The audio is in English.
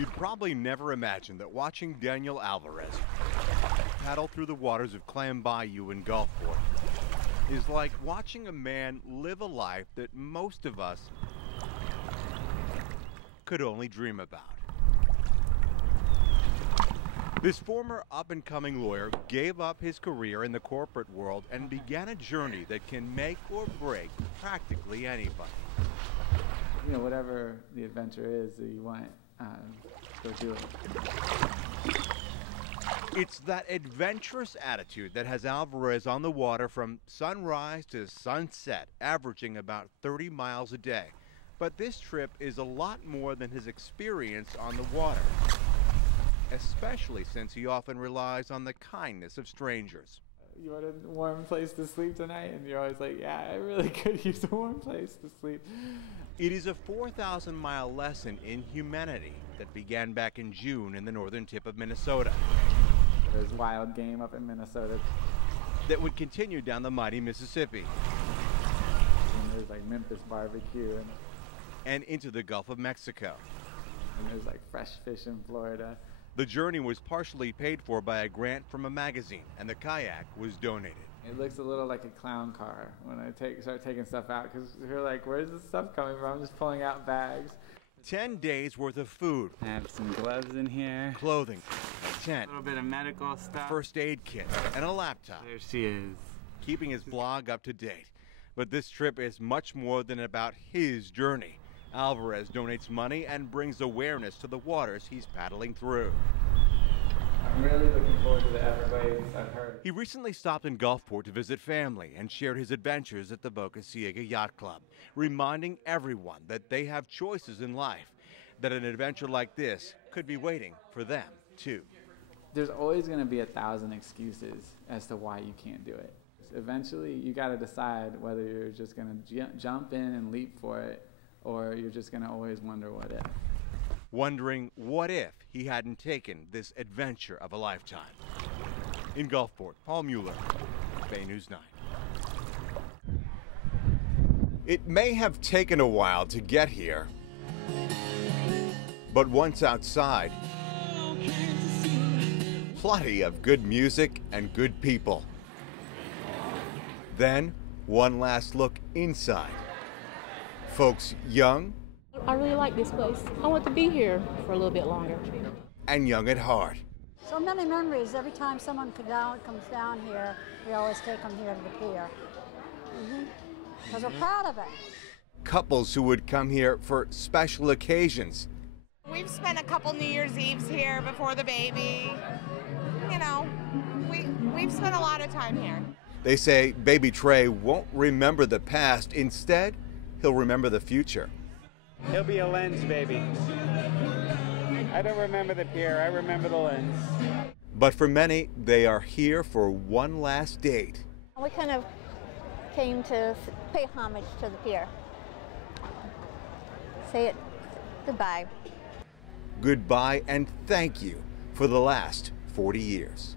You'd probably never imagine that watching Daniel Alvarez paddle through the waters of Clam Bayou in Gulfport is like watching a man live a life that most of us could only dream about. This former up-and-coming lawyer gave up his career in the corporate world and began a journey that can make or break practically anybody. You know, whatever the adventure is that you want, go do it. It's that adventurous attitude that has Alvarez on the water from sunrise to sunset, averaging about 30 miles a day. But this trip is a lot more than his experience on the water, especially since he often relies on the kindness of strangers. You want a warm place to sleep tonight? And you're always like, yeah, I really could use a warm place to sleep. It is a 4,000-mile lesson in humanity that began back in June in the northern tip of Minnesota. There's wild game up in Minnesota. That would continue down the mighty Mississippi. And there's like Memphis barbecue. And into the Gulf of Mexico. And there's like fresh fish in Florida. The journey was partially paid for by a grant from a magazine, and the kayak was donated. It looks a little like a clown car when I start taking stuff out, because you're like, where's this stuff coming from? I'm just pulling out bags. 10 days worth of food. I have some gloves in here. Clothing, a tent, A little bit of medical stuff. first aid kit, and a laptop. There she is. Keeping his blog up to date. But this trip is much more than about his journey. Alvarez donates money and brings awareness to the waters he's paddling through. I'm really looking forward to the Everglades. I've heard. He recently stopped in Gulfport to visit family and shared his adventures at the Boca Ciega Yacht Club, reminding everyone that they have choices in life, that an adventure like this could be waiting for them, too. There's always going to be 1,000 excuses as to why you can't do it. Eventually, you got to decide whether you're just going to jump in and leap for it, or you're just going to always wonder what if. Wondering what if he hadn't taken this adventure of a lifetime. In Gulfport, Paul Mueller, Bay News 9. It may have taken a while to get here, but once outside, plenty of good music and good people. Then, one last look inside. Folks young, I really like this place. I want to be here for a little bit longer. and young at heart. So many memories. Every time someone comes down here, we always take them here to the pier. Because we're proud of it. Couples who would come here for special occasions. We've spent a couple New Year's Eves here before the baby. You know, we've spent a lot of time here. They say baby Trey won't remember the past. Instead, he'll remember the future. He'll be a lens baby. I don't remember the pier, I remember the lens. But for many, they are here for one last date. We kind of came to pay homage to the pier. Say it goodbye. Goodbye and thank you for the last 40 years.